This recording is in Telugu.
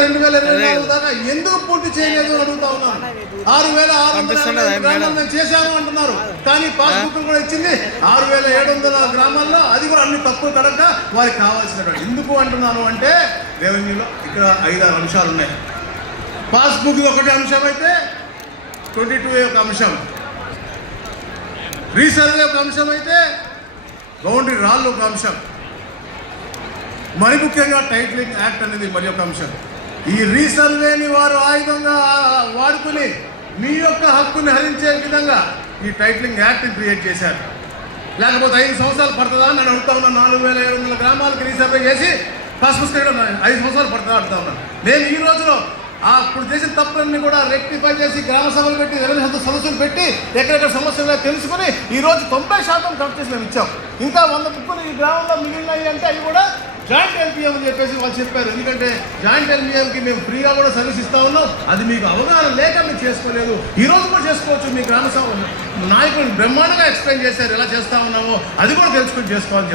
2024 దాకా ఎందుకు పూర్తి చేయలేదు అడుగుతా ఉన్నాను. 6,600 మేము చేశాము అంటున్నారు, కానీ పాస్బుక్ కూడా ఇచ్చింది 6,700 గ్రామాల్లో. అది కూడా అన్ని తక్కువ కడక వారికి కావాల్సినటువంటి. ఎందుకు అంటున్నాను అంటే రెవెన్యూలో ఇక్కడ 5-6 అంశాలు ఉన్నాయి. పాస్బుక్ ఒకటి అంశం అయితే 22A ఒక అంశం, రీసర్వే ఒక అంశం అయితే బౌండరీ రాళ్ళు ఒక అంశం, మరి ముఖ్యంగా టైటిలింగ్ యాక్ట్ అనేది మరి ఒక అంశం. ఈ రీసర్వేని వారు ఆయుధంగా వాడుకుని మీ యొక్క హక్కుని హరించే విధంగా ఈ టైటిలింగ్ యాక్ట్ని క్రియేట్ చేశారు. లేకపోతే 5 సంవత్సరాలు పడుతుందా అని అడుగుతా ఉన్నాను. 4,700 గ్రామాలకి రీసర్వే చేసి పాస్బుక్ 5 సంవత్సరాలు పడుతుందా అడుగుతా ఉన్నాను. నేను ఈ రోజులో అప్పుడు చేసిన తప్పులన్నీ కూడా రెక్టిఫై చేసి గ్రామ సభలు పెట్టి రెవెన్యూ సదస్సులు పెట్టి ఎక్కడెక్కడ సమస్యలు తెలుసుకుని ఈరోజు 90% కరెక్ట్ చేసి మేము ఇచ్చాం. ఇంకా 100 బుక్కులు ఈ గ్రామంలో మిగిలినాయి అంటే అవి కూడా జాయింట్ ఎల్పిఎం అని చెప్పేసి వాళ్ళు చెప్పారు. ఎందుకంటే జాయింట్ ఎల్పిఎంకి మేము ఫ్రీగా కూడా సర్వీస్ ఇస్తా ఉన్నాం. అది మీకు అవగాహన లేక మీరు చేసుకోలేదు. ఈ రోజు కూడా చేసుకోవచ్చు. మీ గ్రామ సభ నాయకులు బ్రహ్మాండంగా ఎక్స్ప్లెయిన్ చేశారు ఎలా చేస్తా ఉన్నామో, అది కూడా తెలుసుకొని చేసుకోవాలని.